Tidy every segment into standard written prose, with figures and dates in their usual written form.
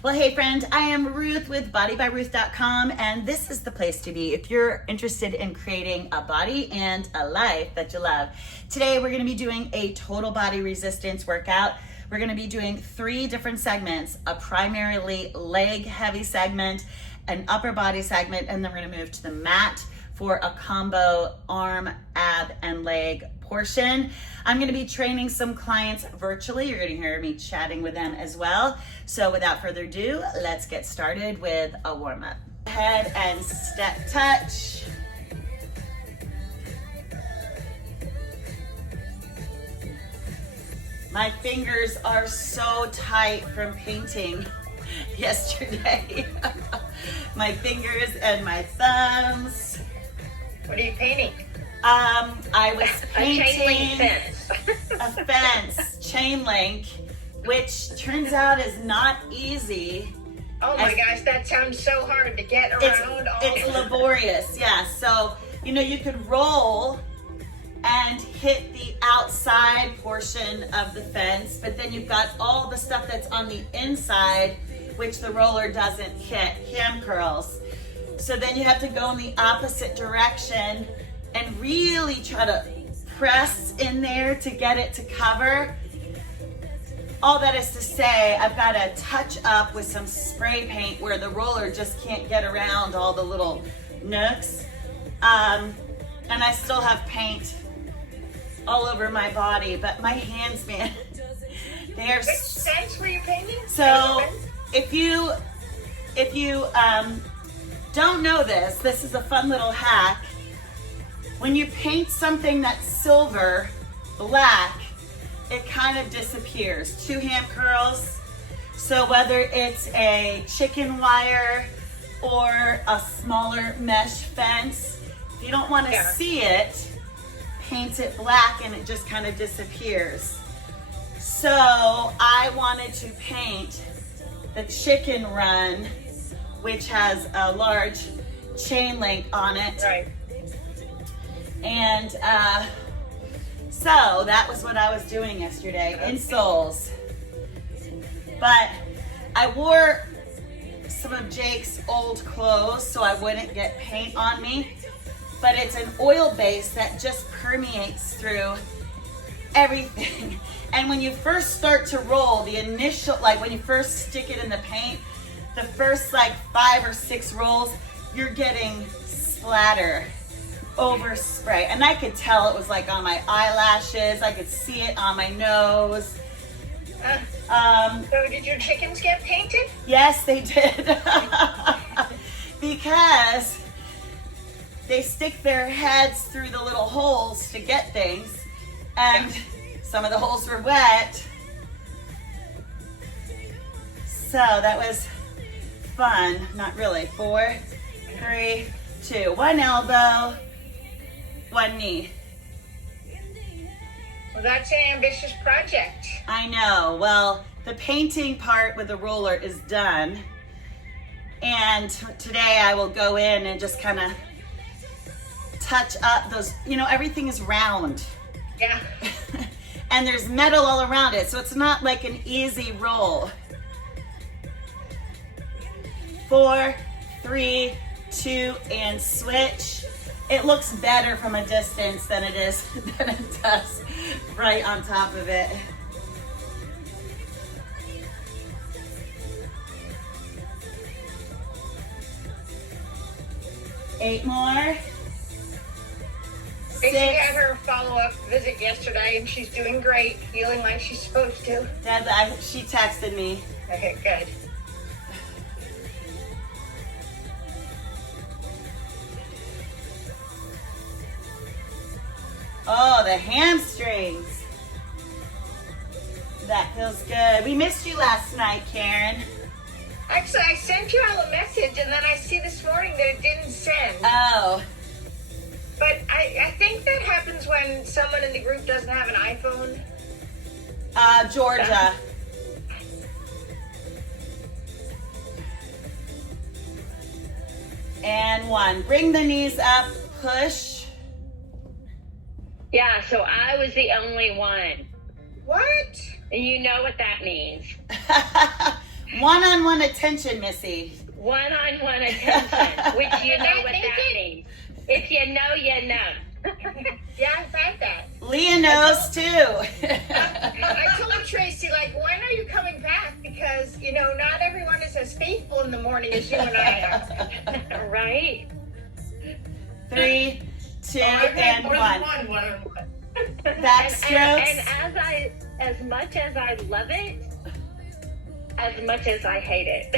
Well, hey friend, I am Ruth with bodybyruth.com, and this is the place to be if you're interested in creating a body and a life that you love. Today, we're gonna be doing a total body resistance workout. We're gonna be doing 3 different segments, a primarily leg heavy segment, an upper body segment, and then we're gonna move to the mat for a combo arm, ab, and leg portion. I'm gonna be training some clients virtually. You're gonna hear me chatting with them as well. So without further ado, let's get started with a warm up. Head and step touch. My fingers are so tight from painting yesterday. My fingers and my thumbs. What are you painting? I was painting a chain link fence. a fence, chain link, which turns out is not easy. Oh my gosh, that sounds so hard to get around. It's laborious, yeah. So, you could roll and hit the outside portion of the fence, but then you've got all the stuff that's on the inside, which the roller doesn't hit, ham curls. So then you have to go in the opposite direction and really try to press in there to get it to cover. All that is to say, I've got to touch up with some spray paint where the roller just can't get around all the little nooks. And I still have paint all over my body, but my hands, man, they are... Which fence were you painting? So if you don't know this is a fun little hack. When you paint something that's silver, black, it kind of disappears. 2 ham curls. So whether it's a chicken wire or a smaller mesh fence, if you don't want to see it, paint it black and it just kind of disappears. So I wanted to paint the chicken run, which has a large chain link on it. Right. And so that was what I was doing yesterday, insoles. But I wore some of Jake's old clothes so I wouldn't get paint on me. But it's an oil base that just permeates through everything. And when you first start to roll, the initial, when you first stick it in the paint, the first 5 or 6 rolls, you're getting splatter over spray. And I could tell it was on my eyelashes. I could see it on my nose. So did your chickens get painted? Yes, they did. Because they stick their heads through the little holes to get things. And some of the holes were wet. So that was fun. Not really. 4, 3, 2. 1 elbow, 1 knee. Well, that's an ambitious project. I know. Well, the painting part with the roller is done. And today I will go in and just kind of touch up those, everything is round. Yeah. And there's metal all around it, so it's not like an easy roll. 4, 3, 2, and switch. It looks better from a distance than it does right on top of it. Eight more. She had her follow-up visit yesterday, and she's doing great, feeling like she's supposed to. She texted me. Okay, good. Oh, the hamstrings. That feels good. We missed you last night, Karen. Actually, I sent you all a message, and then I see this morning that it didn't send. Oh. But I think that happens when someone in the group doesn't have an iPhone. Georgia. And 1. Bring the knees up, push. Yeah, so I was the only one. What? And you know what that means. 1 one-on-one attention, Missy. One-on-one attention, which you know what that means. If you know, you know. Yeah, I've had that. Leah knows too. I told Tracy, like, when are you coming back? Because, you know, not everyone is as faithful in the morning as you and I are. Right? 3, 2, and 1. Back And strokes. as much as I love it, as much as I hate it.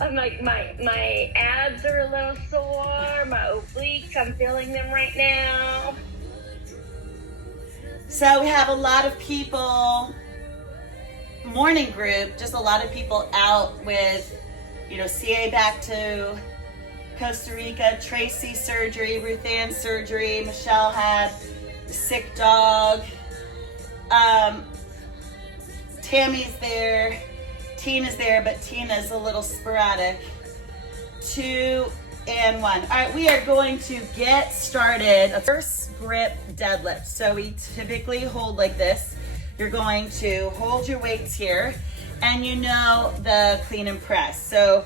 I'm like, my abs are a little sore, my obliques, I'm feeling them right now. So we have a lot of people, morning group, just a lot of people out with, you know, CA back to Costa Rica, Tracy surgery, Ruth Ann surgery, Michelle had a sick dog, Tammy's there, Tina's there, but Tina's a little sporadic. 2 and 1. All right, we are going to get started. A first grip deadlift. So we typically hold like this. You're going to hold your weights here, and you know the clean and press. So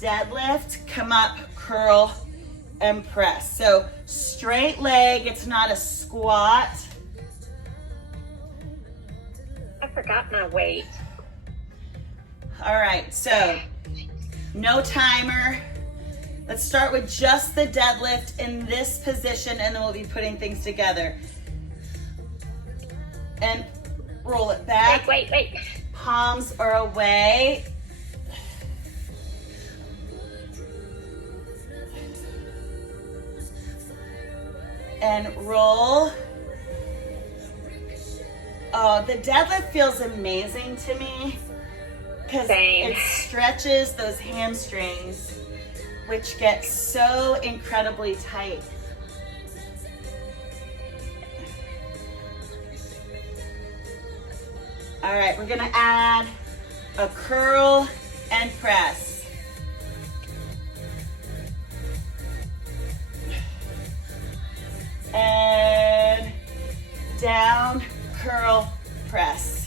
deadlift, come up, curl, and press. So straight leg, it's not a squat. I forgot my weight. All right, so no timer. Let's start with just the deadlift in this position, and then we'll be putting things together. And roll it back. Wait. Palms are away. And roll. Oh, the deadlift feels amazing to me because it stretches those hamstrings, which get so incredibly tight. All right, we're gonna add a curl and press. And down, curl, press.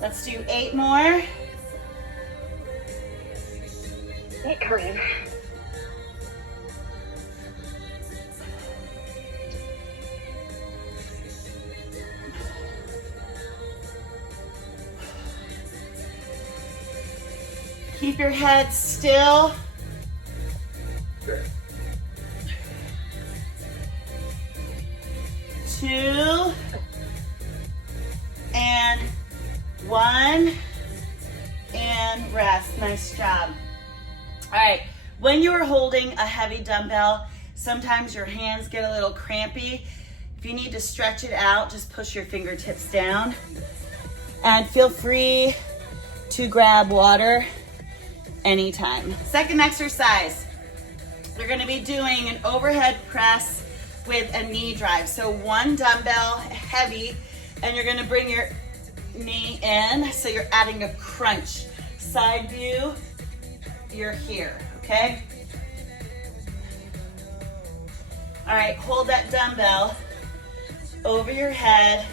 Let's do 8 more. Hey, Corinne. Keep your head still. Two and 1 and rest. Nice job. All right, when you are holding a heavy dumbbell, sometimes your hands get a little crampy. If you need to stretch it out, just push your fingertips down. And feel free to grab water anytime. Second exercise, you're gonna be doing an overhead press with a knee drive. So 1 dumbbell, heavy, and you're gonna bring your knee in, so you're adding a crunch. Side view, you're here, okay? All right, hold that dumbbell over your head,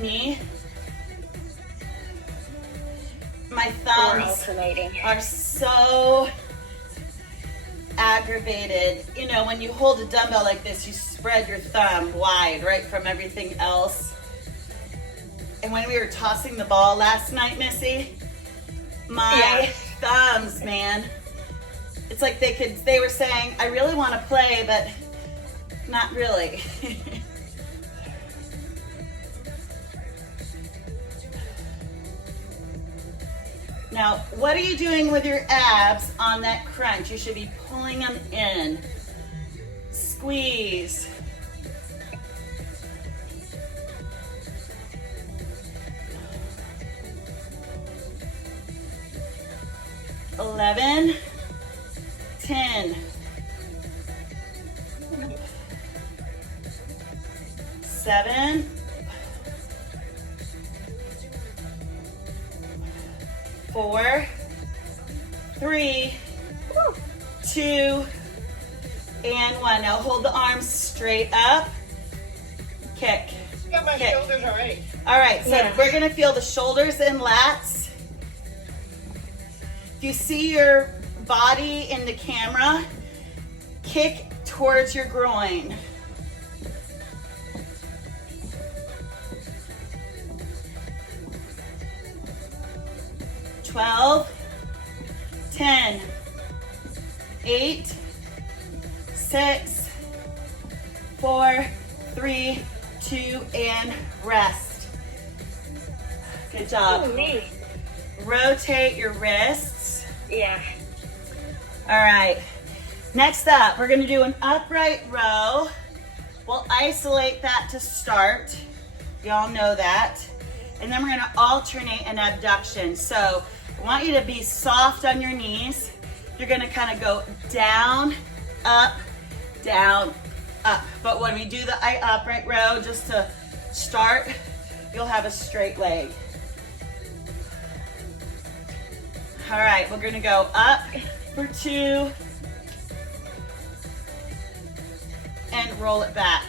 knee. My thumbs are so aggravated. You know, when you hold a dumbbell like this, you spread your thumb wide, right, from everything else. And when we were tossing the ball last night, Missy, my thumbs, man, it's like they were saying, I really want to play, but not really. Now, what are you doing with your abs on that crunch? You should be pulling them in. Squeeze. 11, 10, 7, 4, 3, 2, and 1. Now hold the arms straight up. Kick. Got my Kick. shoulders already. All right, so Yeah. we're gonna feel the shoulders and lats. If you see your body in the camera, kick towards your groin. Twelve, 10, 8, 6, 4, 3, 2, and rest. Good job. Oh, me. Rotate your wrists. Yeah. All right. Next up, we're gonna do an upright row. We'll isolate that to start. Y'all know that. And then we're gonna alternate an abduction. So I want you to be soft on your knees. You're gonna kind of go down, up, down, up. But when we do the upright row, just to start, you'll have a straight leg. All right, we're gonna go up for 2 and roll it back.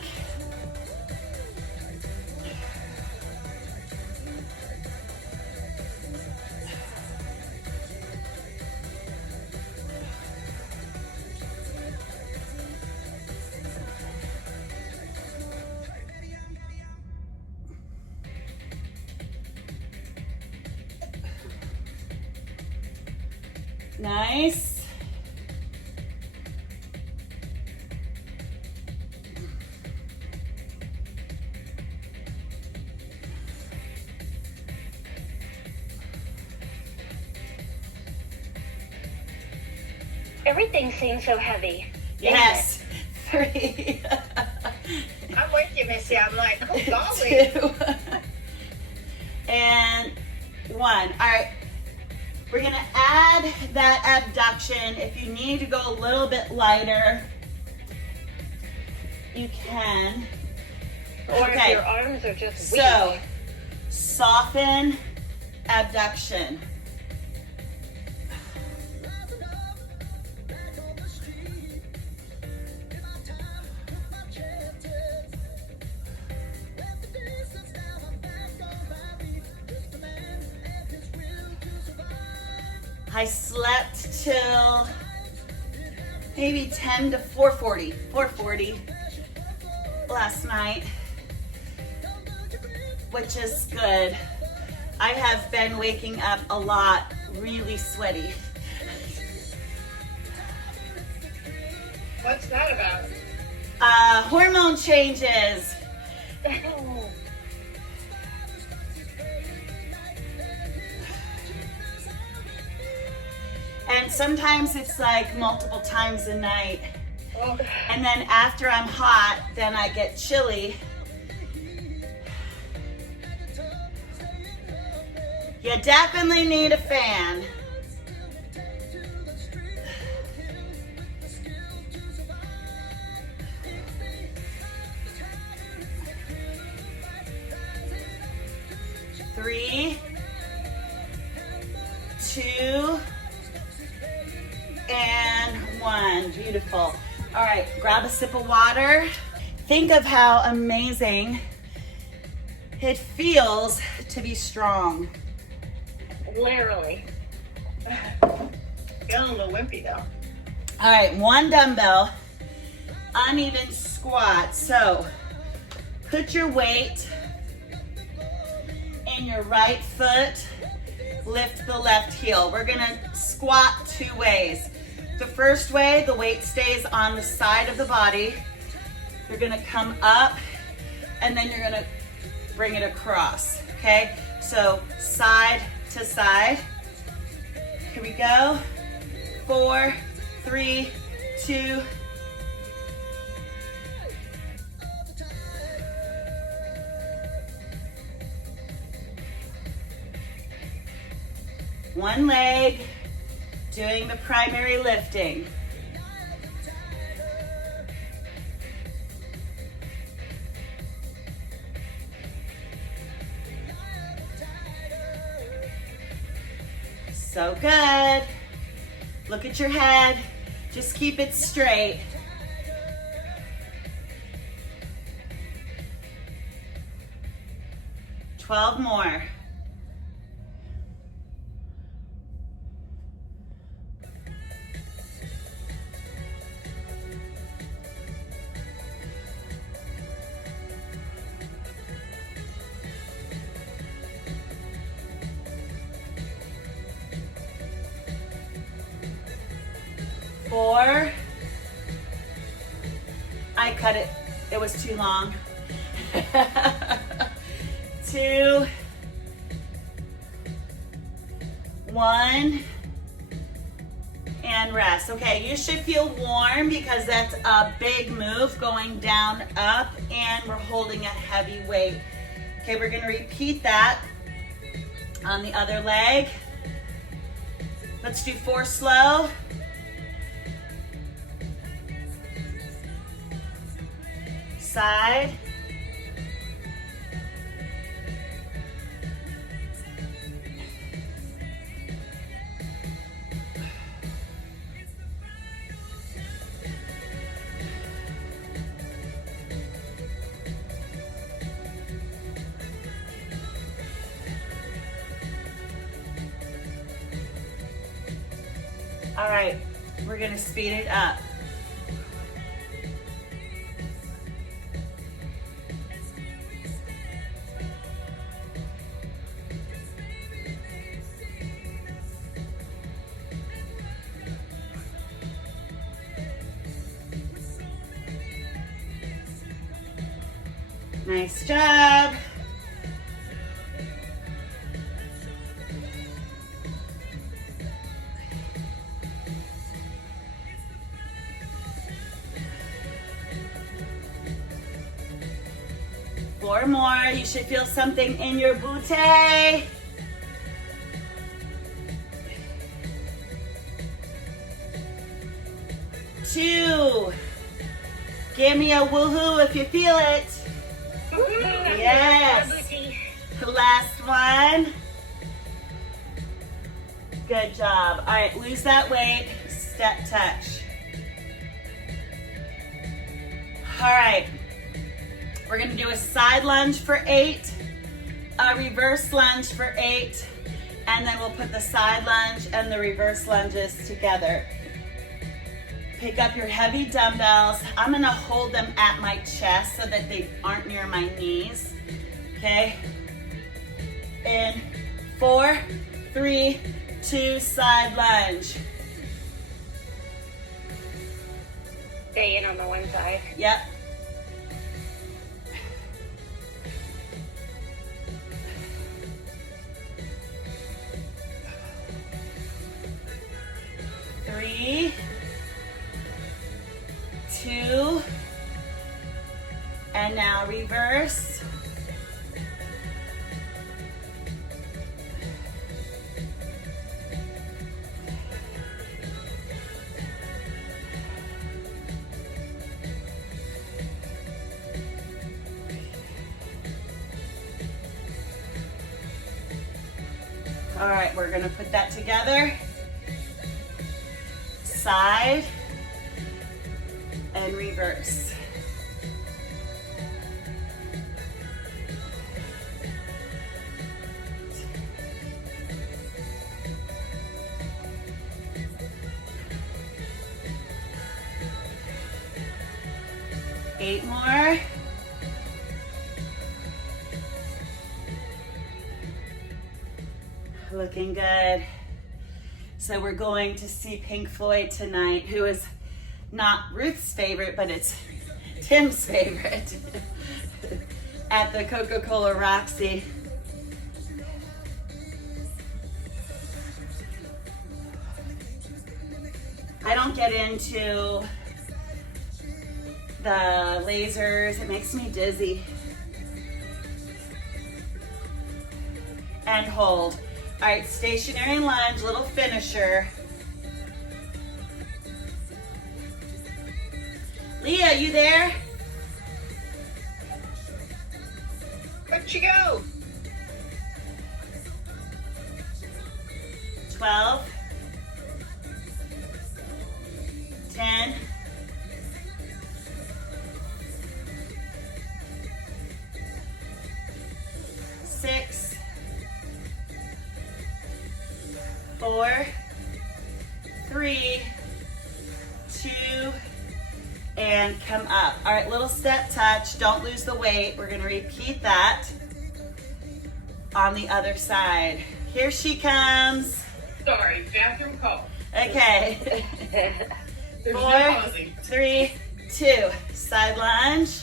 Nice. Everything seems so heavy. Yes. 3, I'm with you, Missy. I'm like, oh, golly. 2, and 1. All right. We're gonna add that abduction. If you need to go a little bit lighter, you can. Or if your arms are just weak. So, soften, abduction. I slept till maybe 10 to 4:40 last night, which is good. I have been waking up a lot, really sweaty. What's that about? Hormone changes. And sometimes it's like multiple times a night. Oh, And then after I'm hot, then I get chilly. You definitely need a fan. Three, 2, and 1. Beautiful. All right, grab a sip of water. Think of how amazing it feels to be strong. Literally. feeling a little wimpy though. All right, 1 dumbbell, uneven squat. So put your weight in your right foot, lift the left heel. We're gonna squat 2 ways. The first way, the weight stays on the side of the body. You're gonna come up and then you're gonna bring it across, okay? So side to side. Here we go. 4, 3, 2. One leg, doing the primary lifting. So good. Look at your head. Just keep it straight. Twelve more. Four. I cut it. It was too long. 2, 1, and rest. Okay, you should feel warm because that's a big move going down, up, and we're holding a heavy weight. Okay, we're gonna repeat that on the other leg. Let's do 4 slow. Side. All right, we're gonna speed it up. Nice job. Four more. You should feel something in your butte. Two. Give me a woohoo if you feel it. Yes. Last one. Good job. All right, lose that weight. Step touch. All right. We're gonna do a side lunge for 8, a reverse lunge for 8, and then we'll put the side lunge and the reverse lunges together. Pick up your heavy dumbbells. I'm gonna hold them at my chest so that they aren't near my knees, okay? In 4, 3, 2, side lunge. Stay in on the one side. Yep. Three, 2, and now reverse. All right, we're gonna put that together. Side and reverse. Eight more. Looking good. So we're going to see Pink Floyd tonight, who is not Ruth's favorite, but it's Tim's favorite at the Coca-Cola Roxy. I don't get into the lasers. It makes me dizzy. And hold. All right, stationary lunge, little finisher. Leah, you there? Where'd she go? 12, 10, 6, 4, 3, 2, and come up. All right, little step touch. Don't lose the weight. We're gonna repeat that on the other side. Here she comes. Sorry, bathroom call. Okay. There's 4, no pausing. 3, 2. Side lunge.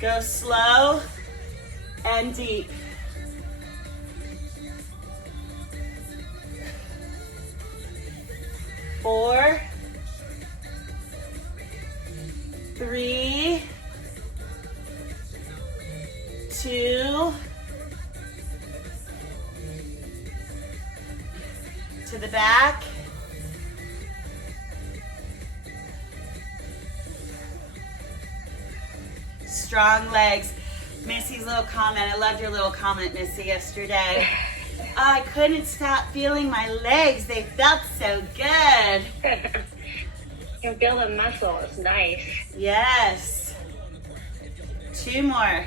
Go slow and deep. Four, 3, 2, to the back. Strong legs. Missy's little comment. I loved your little comment, Missy, yesterday. I couldn't stop feeling my legs. They felt so good. You're building muscle. It's nice. Yes. 2 more.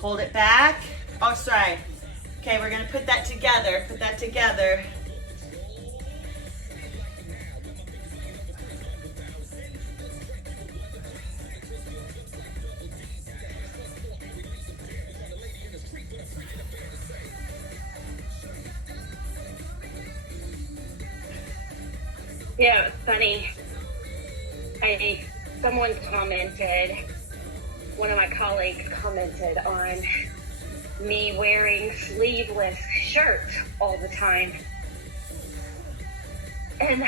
Hold it back. Oh, sorry. Okay, we're going to put that together. Put that together. Yeah, it's funny. Someone commented, one of my colleagues commented on me wearing sleeveless shirts all the time. And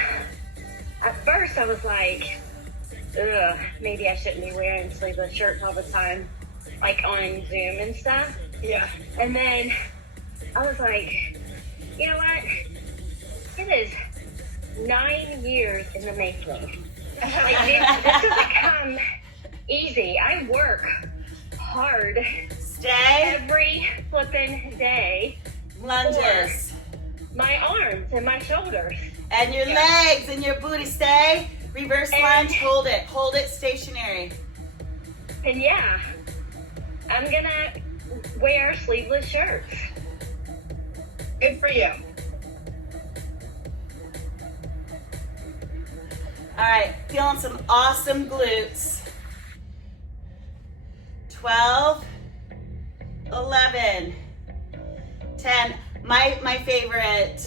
at first I was like, ugh, maybe I shouldn't be wearing sleeveless shirts all the time, like on Zoom and stuff. Yeah. And then I was like, you know what? It is 9 years in the making. Like this doesn't come easy. I work hard Stay. every flipping day. Lunges. My arms and my shoulders. And your legs and your booty. Stay. Reverse lunge. Hold it. Hold it stationary. And yeah, I'm gonna wear sleeveless shirts. Good for you. All right, feeling some awesome glutes. 12, 11, 10. My favorite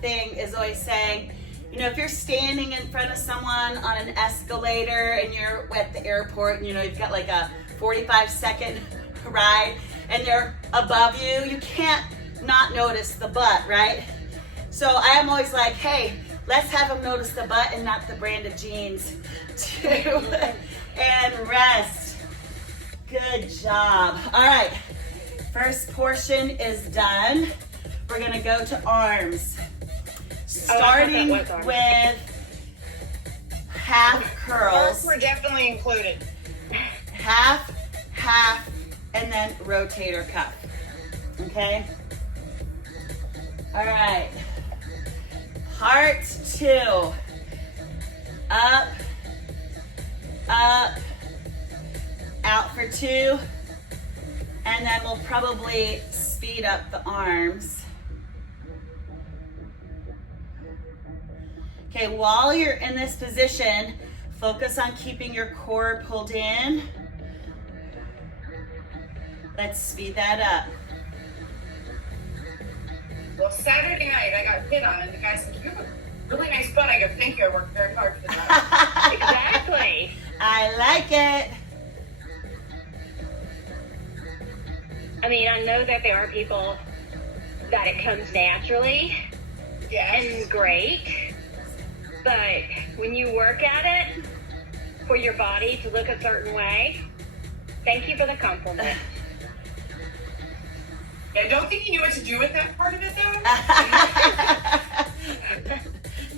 thing is always saying, you know, if you're standing in front of someone on an escalator and you're at the airport and, you know, you've got like a 45-second ride and they're above you, you can't not notice the butt, right? So I am always like, hey, let's have them notice the butt and not the brand of jeans too. And rest. Good job. All right, first portion is done. We're gonna go to arms. Starting with half curls. Arms were definitely included. Half, half, and then rotator cuff. Okay? All right. Part 2. Up, up, out for 2. And then we'll probably speed up the arms. Okay, while you're in this position, focus on keeping your core pulled in. Let's speed that up. Well, Saturday night I got hit on, and the guy said, "You have a really nice butt." I go, "Thank you. I worked very hard for that." Exactly. I like it. I mean, I know that there are people that it comes naturally Yes. and great, but when you work at it for your body to look a certain way, thank you for the compliment. Yeah, I don't think he knew what to do with that part of it though.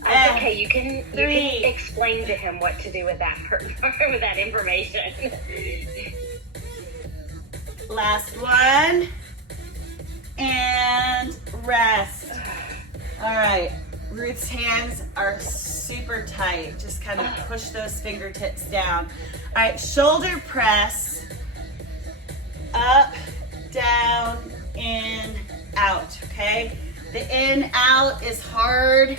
That's okay. You can 3. explain to him what to do with that with that information. Last one. And rest. All right. Ruth's hands are super tight. Just kind of push those fingertips down. All right, shoulder press. Up, down, in, out, okay? The in, out is hard.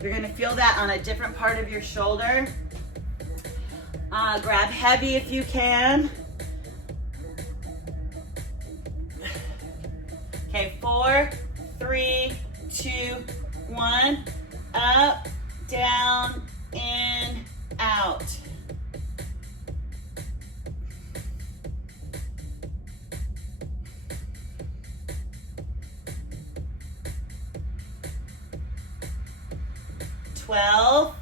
You're gonna feel that on a different part of your shoulder. Grab heavy if you can. Okay, 4, 3, 2, 1. Up, down, in, out. Twelve.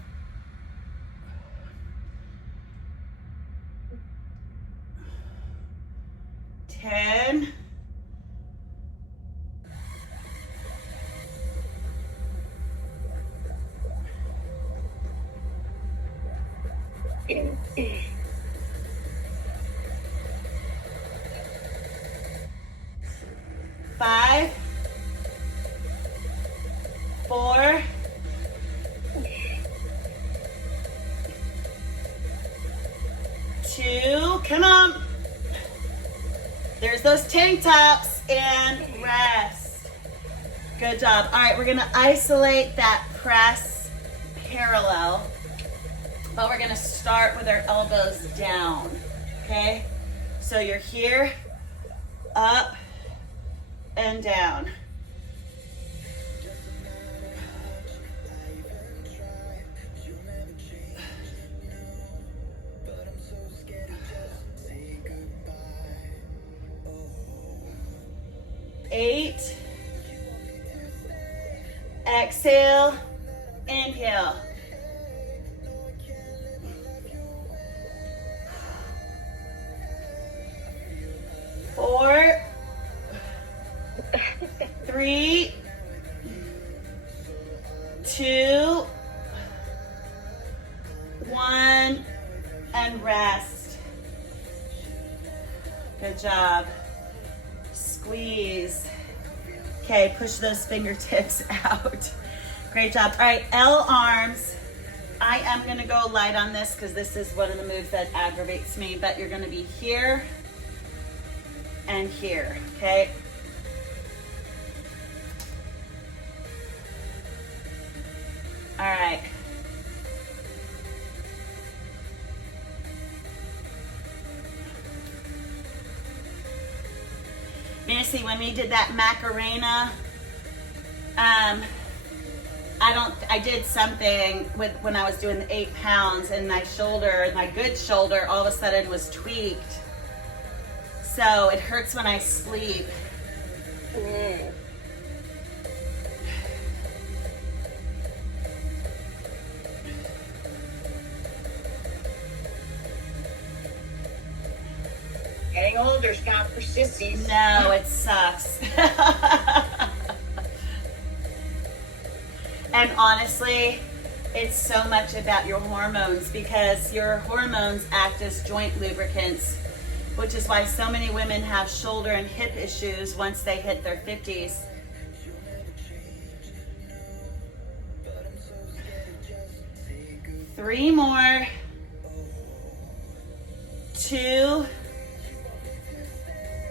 10. 5, 4, 2, come on. There's those tank tops, and rest. Good job. All right, we're gonna isolate that press parallel, but we're gonna start with our elbows down, okay? So you're here, up, and down. Eight. Exhale, inhale. 4, 3, 2, 1, and rest. Good job. Squeeze. Okay, push those fingertips out. Great job. All right, L arms. I am gonna go light on this because this is one of the moves that aggravates me, but you're gonna be here and here, okay? All right. Missy, when we did that Macarena, I did something with when I was doing the 8 pounds, and my shoulder, my good shoulder, all of a sudden was tweaked. So it hurts when I sleep. Getting older's not for sissies. No, it sucks. And honestly, it's so much about your hormones, because your hormones act as joint lubricants, which is why so many women have shoulder and hip issues once they hit their 50s. Three more. 2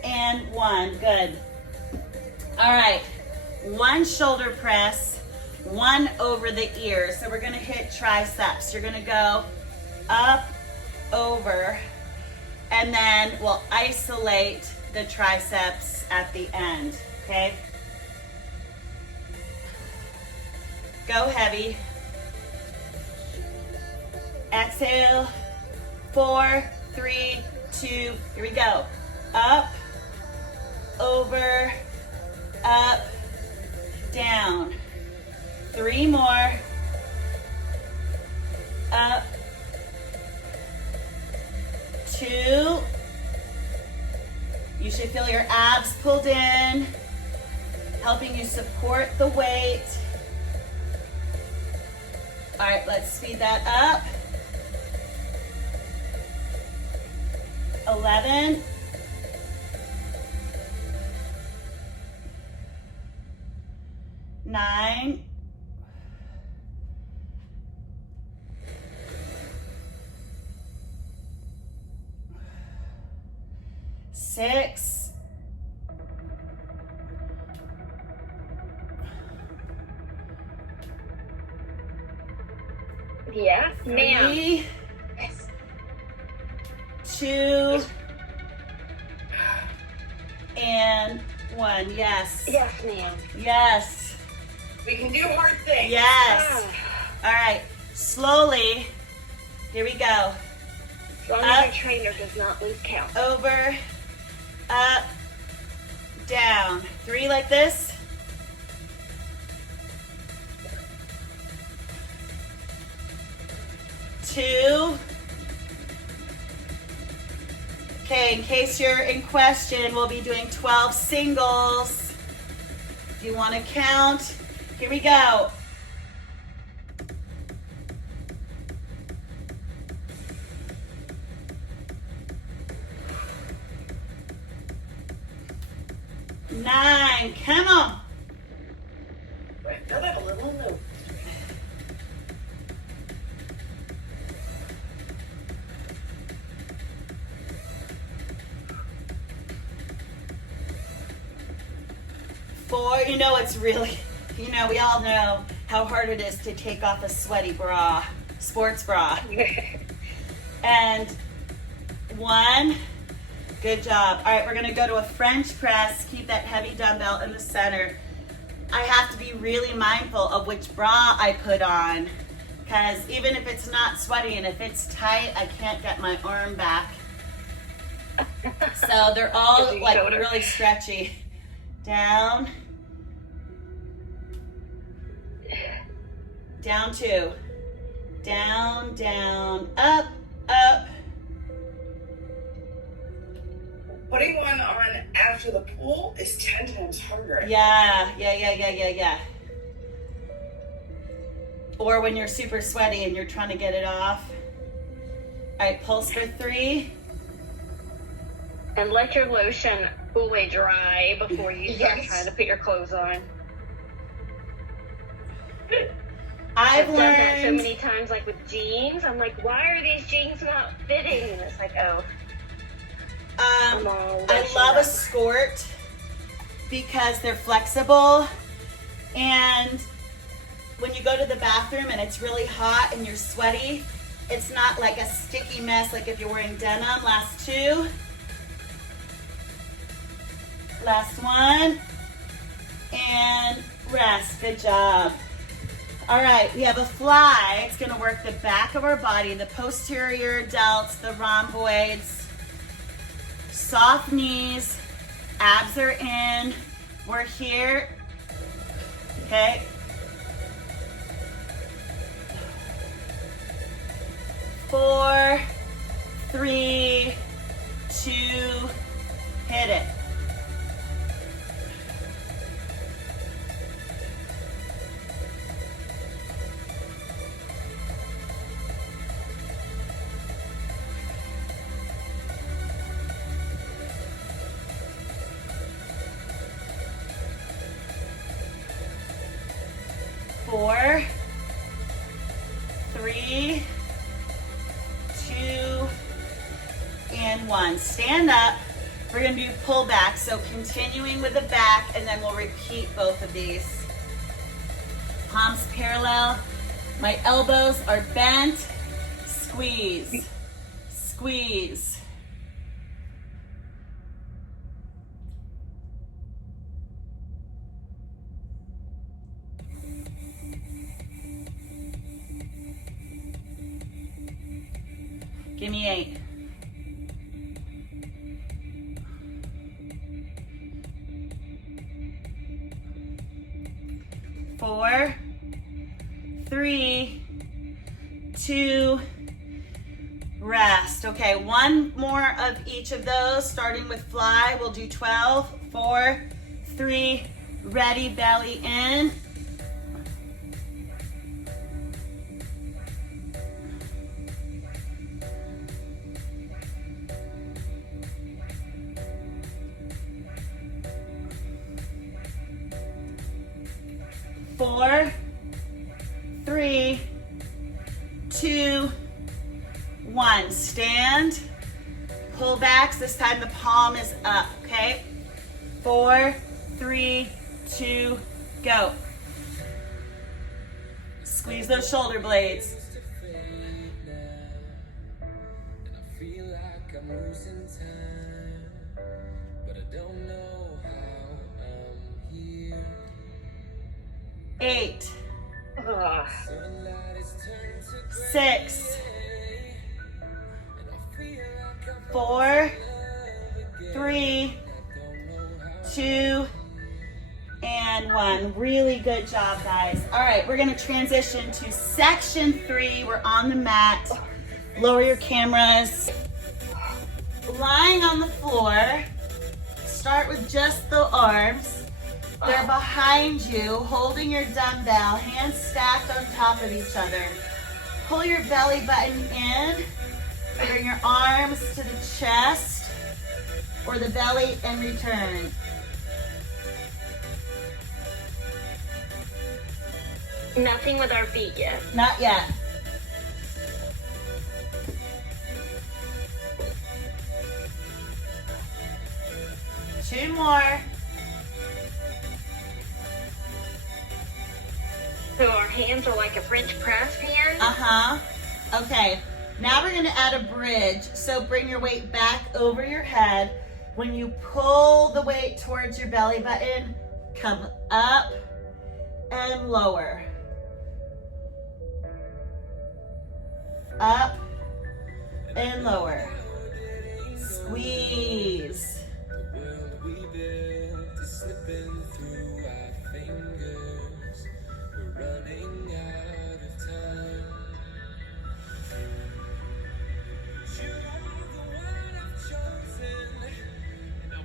and 1. Good. All right. 1 shoulder press, 1 over the ear. So we're going to hit triceps. You're going to go up, over, and then we'll isolate the triceps at the end. Okay? Go heavy. Exhale. 4, 3, 2, here we go. Up, over, up, down. 3 more. Up, 2. You should feel your abs pulled in. helping you support the weight. All right, let's speed that up. 11. 9. 6. 3. 2. And 1. Yes. Yes, ma'am. Yes. We can do hard things. Yes. All right. Slowly. Here we go. As long as your trainer does not lose count. Over. Up. Down. 3 like this. 2. Okay, in case you're in question, we'll be doing 12 singles. If you want to count, here we go. Nine, come on. I feel that a little low. Four, you know it's really, you know, we all know how hard it is to take off a sweaty bra, sports bra. And 1, good job. All right, we're gonna go to a French press. Keep that heavy dumbbell in the center. I have to be really mindful of which bra I put on, because even if it's not sweaty and if it's tight, I can't get my arm back. So they're all like really stretchy. Down. Down 2. Down, down, up, up. Putting one on after the pool is 10 times harder. Yeah. Or when you're super sweaty and you're trying to get it off. All right, pulse for 3. And let your lotion fully dry before you start Yes. trying to put your clothes on. I've done that so learned, many times, like with jeans. I'm like, why are these jeans not fitting? And it's like, oh, I'm all I lotioned love a up. skirt because they're flexible, and when you go to the bathroom and it's really hot and you're sweaty, it's not like a sticky mess like if you're wearing denim. Last 2. Last 1. And rest. Good job. All right, we have a fly. It's gonna work the back of our body, the posterior delts, the rhomboids, soft knees, abs are in. We're here. Okay. 4, 3, 2, hit it. Four, 3, 2, and 1. Stand up. We're going to do pull back. So continuing with the back, and then we'll repeat both of these. Palms parallel. My elbows are bent. Squeeze. Squeeze. Give me 8. 4, 3, 2, rest. Okay, one more of each of those, starting with fly. We'll do 12. 4, 3, Ready, belly in. Four, three, two, one. Stand, pull backs. This time the palm is up, okay? 4, 3, 2, go. Squeeze those shoulder blades. Eight, Ugh. 6, 4, 3, 2, and 1. Really good job, guys. All right, we're gonna transition to section 3. We're on the mat. Lower your cameras. Lying on the floor, start with just the arms. They're behind you, holding your dumbbell, hands stacked on top of each other. Pull your belly button in. Bring your arms to the chest or the belly and return. Nothing with our feet yet. Not yet. Two more. So our hands are like a French press hand. Uh-huh. Okay. Now we're going to add a bridge. So bring your weight back over your head. When you pull the weight towards your belly button, come up and lower. Up and lower. Squeeze.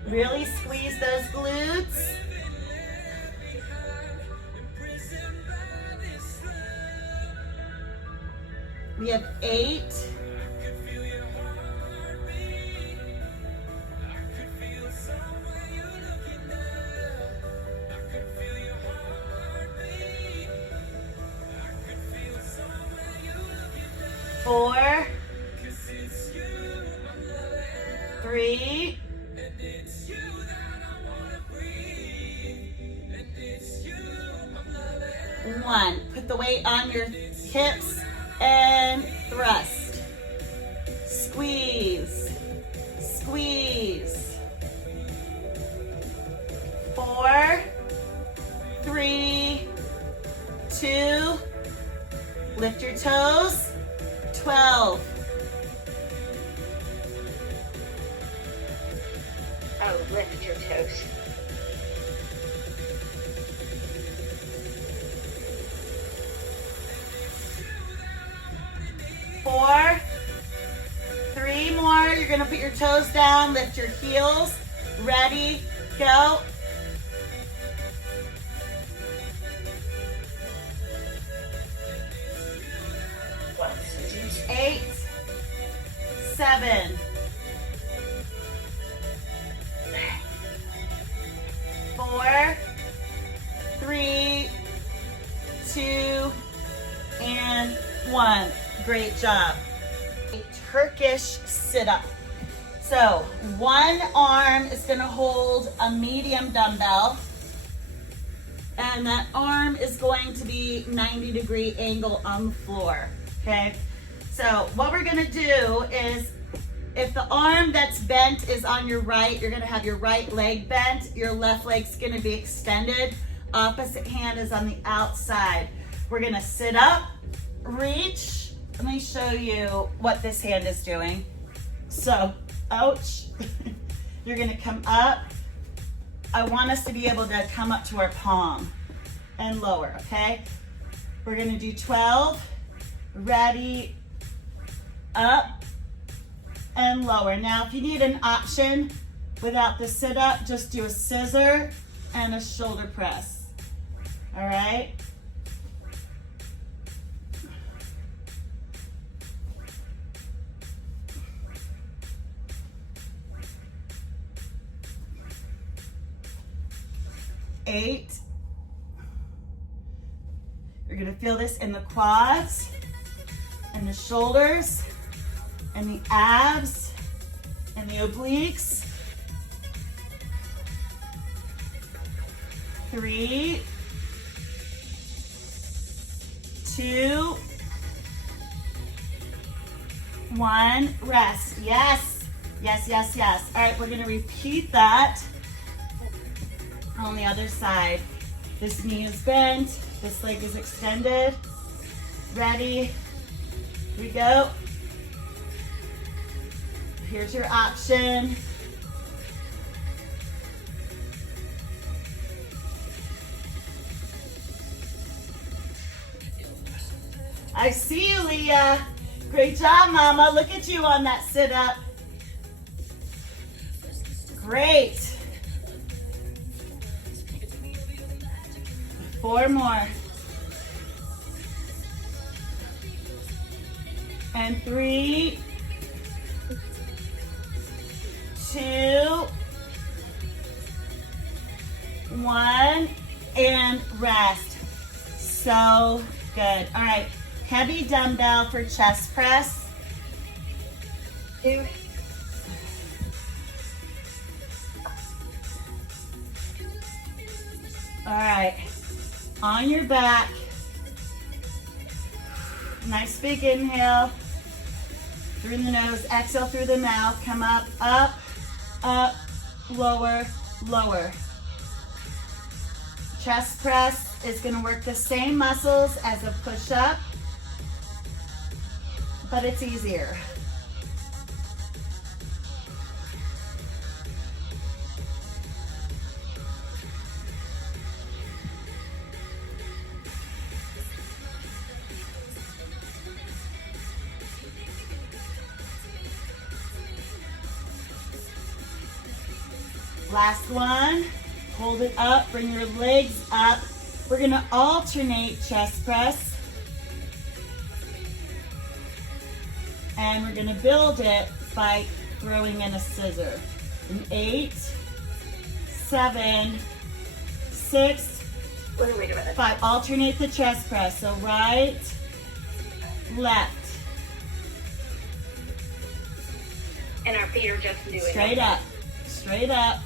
Really squeeze those glutes. We have 8. 4, 3, 1. Put the weight on your hips and thrust. Squeeze. Squeeze. 4, 3, 2. Lift your toes. 12. Oh, lift your toes. 4, 3 more. You're gonna put your toes down, lift your heels. Ready, go. Eight, 7, 4, 3, 2, and 1. Great job. A Turkish sit-up. So one arm is going to hold a medium dumbbell, and that arm is going to be 90-degree angle on the floor. Okay. So what we're going to do is, if the arm that's bent is on your right, you're going to have your right leg bent. Your left leg's going to be extended. Opposite hand is on the outside. We're going to sit up, reach. Let me show you what this hand is doing. So, ouch. You're going to come up. I want us to be able to come up to our palm and lower, okay? We're going to do 12. Ready, up and lower. Now, if you need an option without the sit-up, just do a scissor and a shoulder press. All right? Eight. You're gonna feel this in the quads and the shoulders and the abs and the obliques. 3, 2, 1, rest. Yes, yes, yes, yes. All right, we're gonna repeat that on the other side. This knee is bent, this leg is extended. Ready? Here we go. Here's your option. I see you, Leah. Great job, Mama. Look at you on that sit-up. Great. 4 more. And 3, 2, 1, and rest. So good. All right, heavy dumbbell for chest press. 2. All right, on your back. Nice big inhale through the nose, exhale through the mouth. Come up, up, up, lower, lower. Chest press is gonna work the same muscles as a push-up, but it's easier. Last one, hold it up, bring your legs up. We're gonna alternate chest press. And we're gonna build it by throwing in a scissor. In 8, 7, 6, Wait a minute. 5. Alternate the chest press. So right, left. And our feet are just doing Straight it. up, straight up.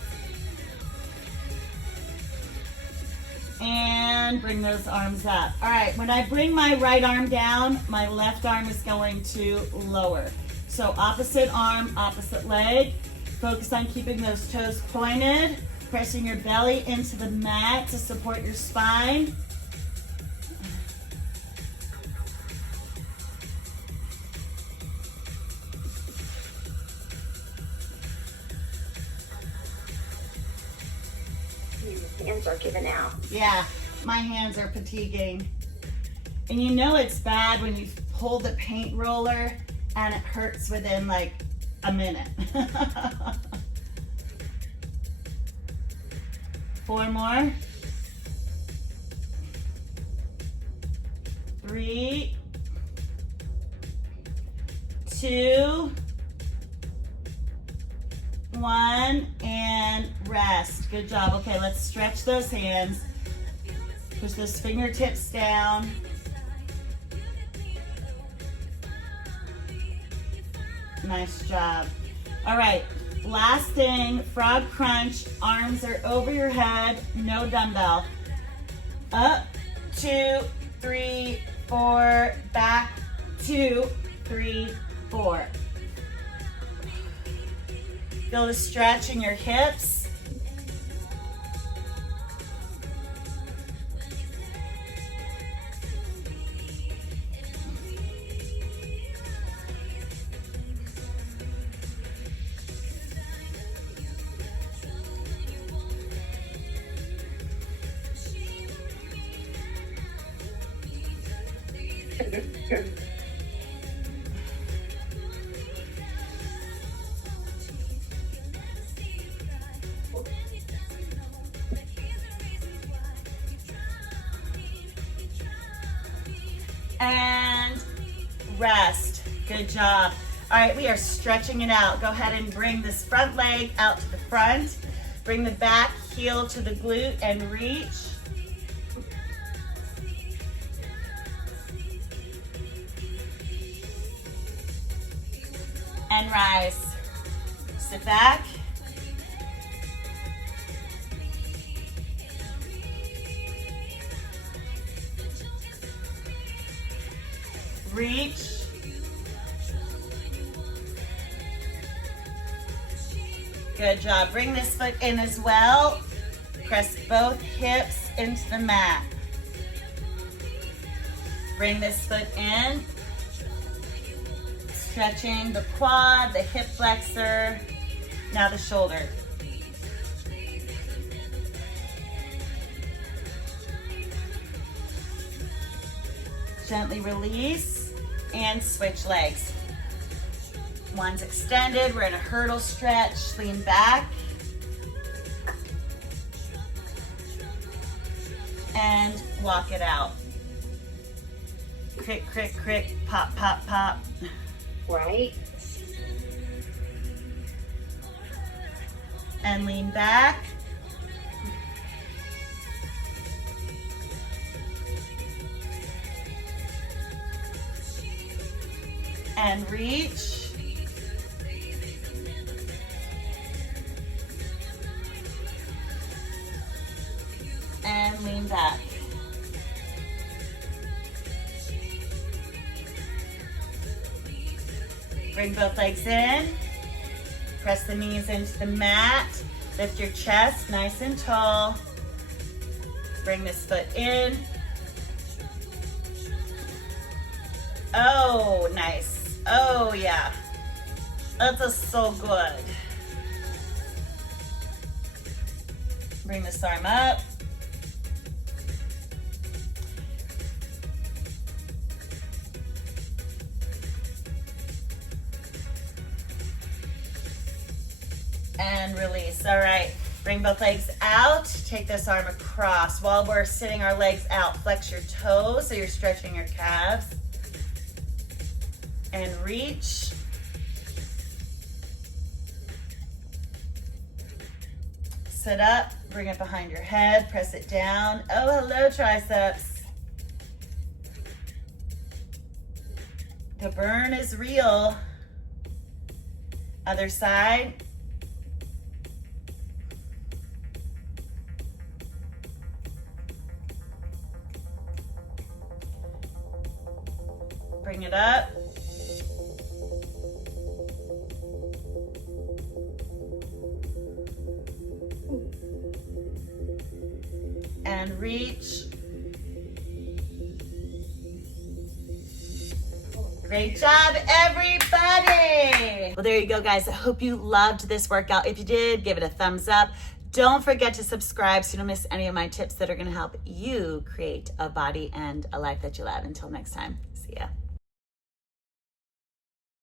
And bring those arms up. All right, when I bring my right arm down, my left arm is going to lower. So opposite arm, opposite leg. Focus on keeping those toes pointed, pressing your belly into the mat to support your spine. Hands are giving out. Yeah, my hands are fatiguing. And you know it's bad when you pull the paint roller and it hurts within like a minute. 4 more. 3, 2, 1, and rest. Good job. Okay, let's stretch those hands. Push those fingertips down. Nice job. All right, last thing, frog crunch. Arms are over your head, no dumbbell. Up, 2, 3, 4, back, 2, 3, 4. Feel the stretch in your hips. And rest. Good job. All right, we are stretching it out. Go ahead and bring this front leg out to the front. Bring the back heel to the glute and reach. And rise. Sit back. Reach. Good job. Bring this foot in as well. Press both hips into the mat. Bring this foot in. Stretching the quad, the hip flexor, now the shoulder. Gently release and switch legs. One's extended, we're in a hurdle stretch, lean back. And walk it out. Crick, crick, crick, pop, pop, pop. Right. And lean back. And reach. And lean back. Bring both legs in. Press the knees into the mat. Lift your chest nice and tall. Bring this foot in. Oh, nice. Oh, yeah. That is so good. Bring this arm up. And release. All right, bring both legs out. Take this arm across. While we're sitting our legs out, flex your toes so you're stretching your calves. And reach. Sit up, bring it behind your head, press it down. Oh, hello, triceps. The burn is real. Other side. Bring it up. And reach. Great job, everybody. Well, there you go, guys. I hope you loved this workout. If you did, give it a thumbs up. Don't forget to subscribe so you don't miss any of my tips that are going to help you create a body and a life that you love. Until next time, see ya.